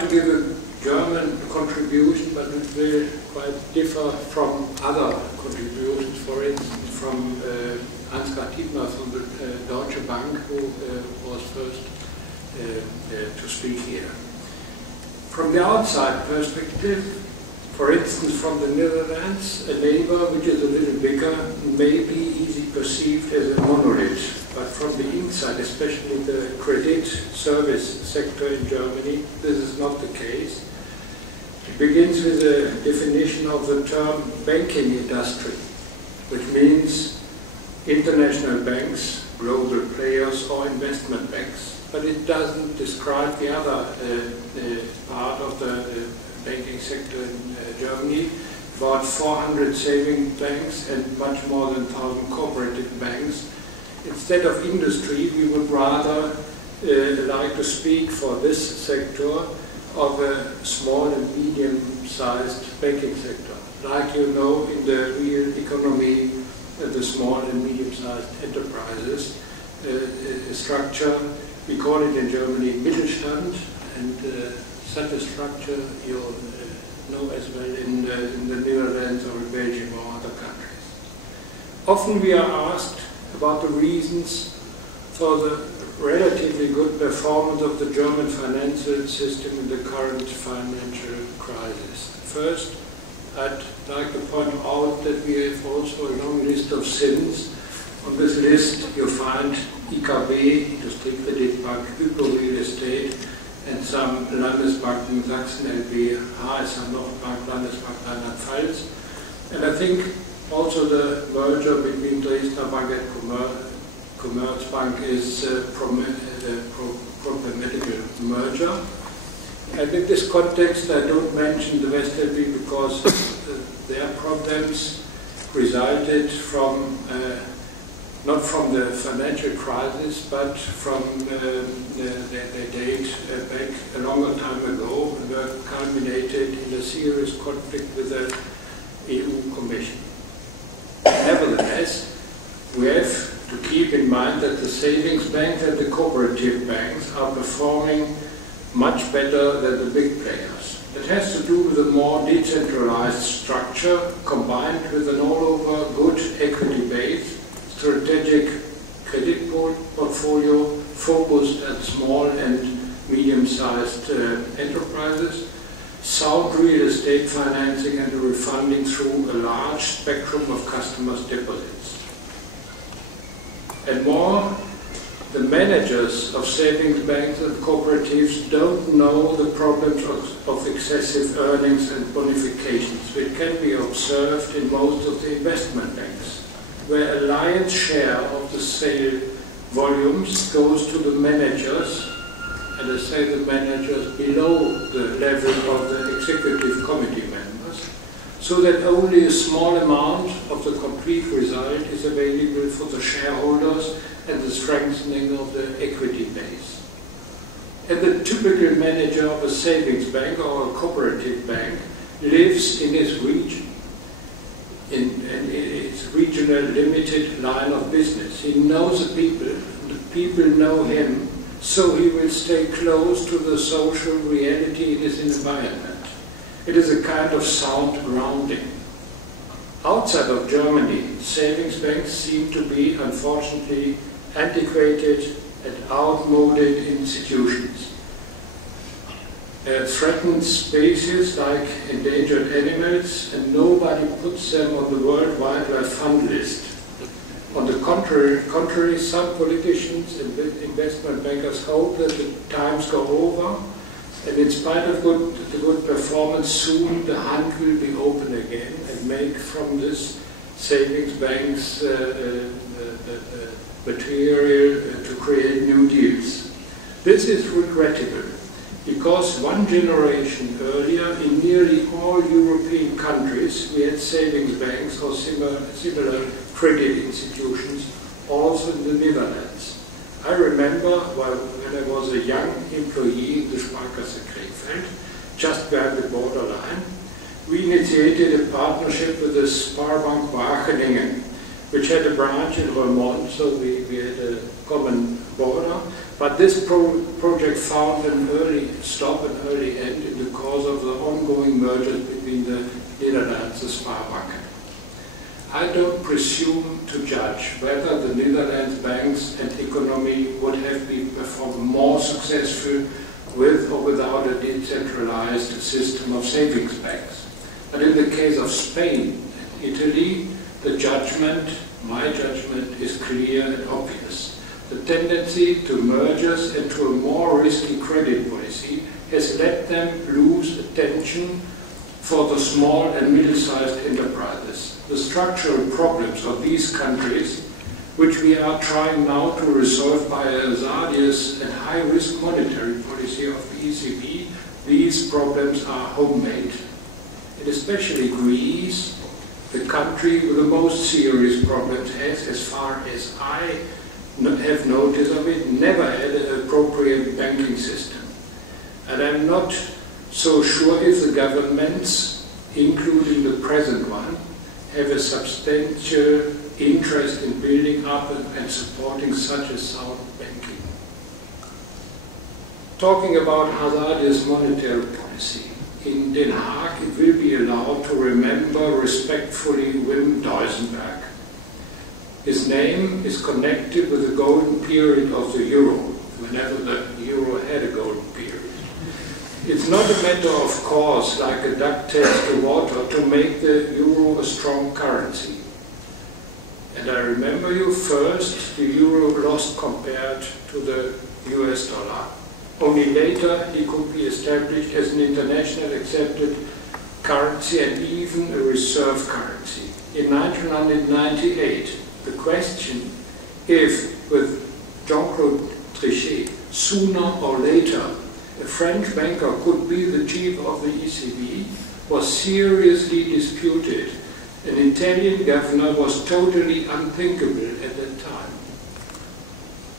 to give a German contribution, but it will quite differ from other contributions, for instance, from Ansgar Tietmer from the Deutsche Bank, who was first to speak here. From the outside perspective, for instance, from the Netherlands, a neighbor which is a little bigger may be easily perceived as a monolith. But from the inside, especially the credit service sector in Germany, this is not the case. It begins with a definition of the term banking industry, which means international banks, global players, or investment banks. But it doesn't describe the other part of the banking sector in Germany. About 400 savings banks and much more than 1,000 cooperative banks. Instead of industry, we would rather like to speak for this sector of a small and medium-sized banking sector. Like you know, in the real economy, the small and medium-sized enterprises structure, we call it in Germany Mittelstand, and such a structure you'll know as well in the Netherlands or in Belgium or other countries. Often we are asked about the reasons for the relatively good performance of the German financial system in the current financial crisis. First, I'd like to point out that we have also a long list of sins. On this list you find IKB, Industriekreditbank, Hypo Real Estate, and some Landesbanken, Sachsen LB, HSH Nordbank, Landesbank Rheinland-Pfalz. And I think also the merger between Dresdner Bank and Commerzbank is a problematical merger. And in this context, I don't mention the WestLB because their problems resulted from, not from the financial crisis, but from their date back a longer time ago, and were culminated in a serious conflict with the EU Commission. Nevertheless, we have to keep in mind that the savings banks and the cooperative banks are performing much better than the big players. It has to do with a more decentralized structure combined with an all-over good equity base, strategic credit portfolio focused at small and medium-sized enterprises, sound real estate financing and refunding through a large spectrum of customers' deposits. And more, the managers of savings banks and cooperatives don't know the problems of excessive earnings and bonifications, which can be observed in most of the investment banks, where a lion's share of the sale volumes goes to the managers, and I say the managers below the level of the executive committee members, so that only a small amount of the complete result is available for the shareholders and the strengthening of the equity base. And the typical manager of a savings bank or a cooperative bank lives in his region, in its regional limited line of business. He knows the people, and the people know him, so he will stay close to the social reality in his environment. It is a kind of sound grounding. Outside of Germany, savings banks seem to be, unfortunately, antiquated and outmoded institutions. Threatened species like endangered animals, and nobody puts them on the World Wildlife Fund list. On the contrary, some politicians and investment bankers hope that the times go over, and in spite of the good performance, soon the hunt will be open again and make from this savings banks material to create new deals. This is regrettable, because one generation earlier, in nearly all European countries, we had savings banks or similar credit institutions, also in the Netherlands. I remember when I was a young employee in the Sparkasse Krefeld, just behind the borderline, we initiated a partnership with the Sparbank Wageningen, which had a branch in Roermond, so we had a common border, but this project found an early stop, an early end in the course of the ongoing mergers between the Netherlands and Sparbanken. I don't presume to judge whether the Netherlands banks and economy would have been performed more successful with or without a decentralized system of savings banks. But in the case of Spain and Italy, the judgment, my judgment, is clear and obvious. The tendency to mergers and to a more risky credit policy has led them lose attention for the small and middle-sized enterprises. The structural problems of these countries, which we are trying now to resolve by a hazardous and high-risk monetary policy of the ECB, these problems are homemade. And especially Greece, the country with the most serious problems, has, as far as I have notice of it, never had an appropriate banking system. And I'm not so sure if the governments, including the present one, have a substantial interest in building up and supporting such a sound banking. Talking about hazardous monetary policy, in Den Haag it will be allowed to remember respectfully Wim Duisenberg. His name is connected with the golden period of the euro, whenever the euro had a golden period. It's not a matter of course, like a duck test to water, to make the euro a strong currency. And I remember you first, the euro lost compared to the US dollar. Only later he could be established as an international accepted currency and even a reserve currency. In 1998, the question if, with Jean-Claude Trichet, sooner or later a French banker could be the chief of the ECB was seriously disputed. An Italian governor was totally unthinkable at that time.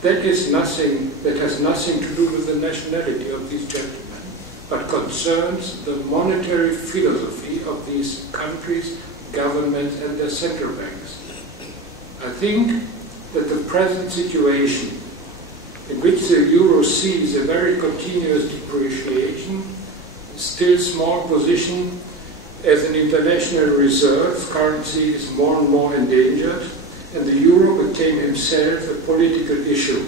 That has nothing to do with the nationality of these gentlemen, but concerns the monetary philosophy of these countries, governments and their central banks. I think that the present situation in which the euro sees a very continuous depreciation, still small position as an international reserve currency is more and more endangered, and the euro became himself a political issue.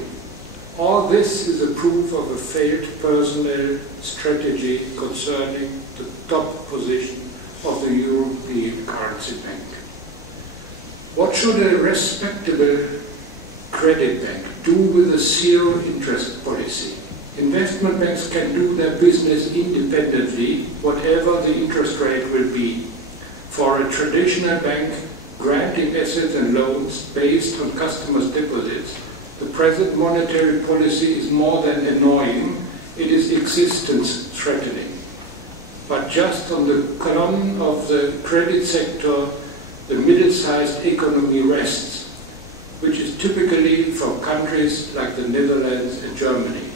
All this is a proof of a failed personnel strategy concerning the top position of the European Currency Bank. What should a respectable credit bank do with a zero interest policy? Investment banks can do their business independently, whatever the interest rate will be. For a traditional bank granting assets and loans based on customers' deposits, the present monetary policy is more than annoying, it is existence threatening. But just on the column of the credit sector, the middle-sized economy rests, which is typically from countries like the Netherlands and Germany.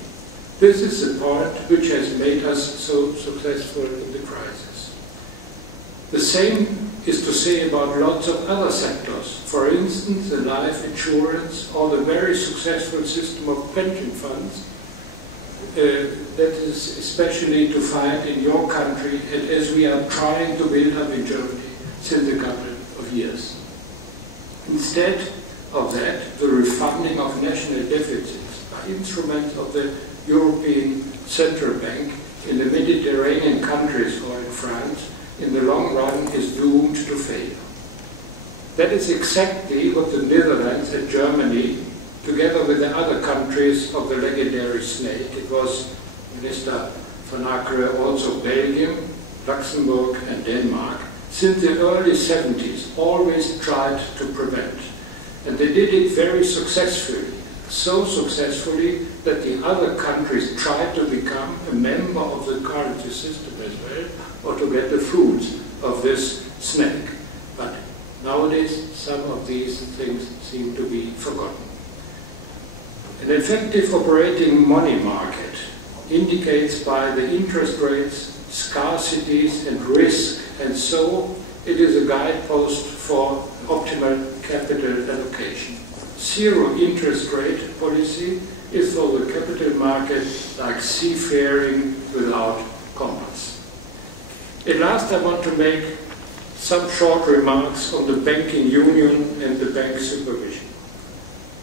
This is the point which has made us so successful in the crisis. The same is to say about lots of other sectors. For instance, the life insurance or the very successful system of pension funds that is especially to find in your country and as we are trying to build up in Germany since a couple of years. Instead of that, the refunding of national deficits by instruments of the European Central Bank in the Mediterranean countries or in France in the long run is doomed to fail. That is exactly what the Netherlands and Germany, together with the other countries of the legendary snake, it was Minister van Ackeren, also Belgium, Luxembourg and Denmark, since the early 70s always tried to prevent. And they did it very successfully, so successfully that the other countries tried to become a member of the currency system as well, or to get the fruits of this snake. But nowadays, some of these things seem to be forgotten. An effective operating money market indicates by the interest rates, scarcities and risk, and so it is a guidepost for optimal capital allocation. Zero interest rate policy is for the capital market like seafaring without compass. At last, I want to make some short remarks on the banking union and the bank supervision.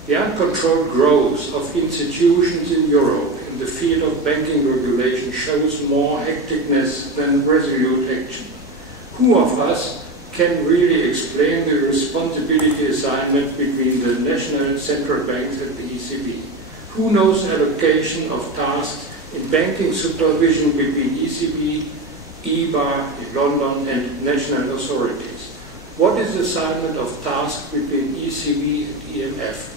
The uncontrolled growth of institutions in Europe in the field of banking regulation shows more hecticness than resolute action. Who of us can really explain the responsibility assignment between the national central banks and the ECB? Who knows allocation of tasks in banking supervision between ECB, EBA in London and national authorities? What is the assignment of tasks between ECB and EMF?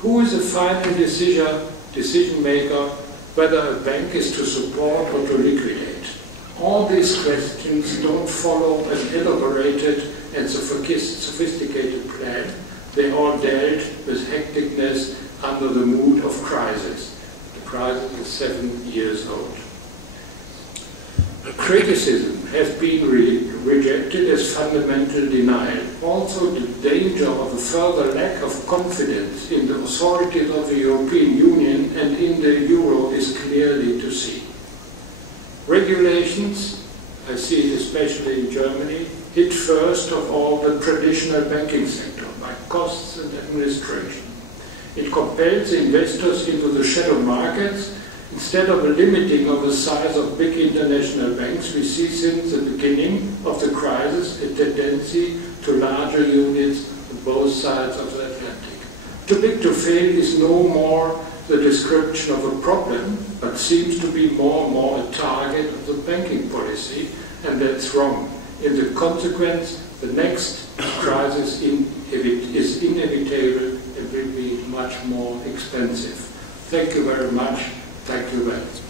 Who is the final decision maker whether a bank is to support or to liquidate? All these questions don't follow an elaborated and sophisticated plan. They all dealt with hecticness under the mood of crisis. The crisis is 7 years old. Criticism has been rejected as fundamental denial. Also, the danger of a further lack of confidence in the authorities of the European Union and in the euro is clearly to see. Regulations, I see it especially in Germany, hit first of all the traditional banking sector by costs and administration. It compels investors into the shadow markets. Instead of a limiting of the size of big international banks, we see since the beginning of the crisis a tendency to larger units on both sides of the Atlantic. Too big to fail is no more the description of a problem, but seems to be more and more a target of the banking policy, and that's wrong. In the consequence, the next crisis is inevitable and will be much more expensive. Thank you very much. Thank you very much.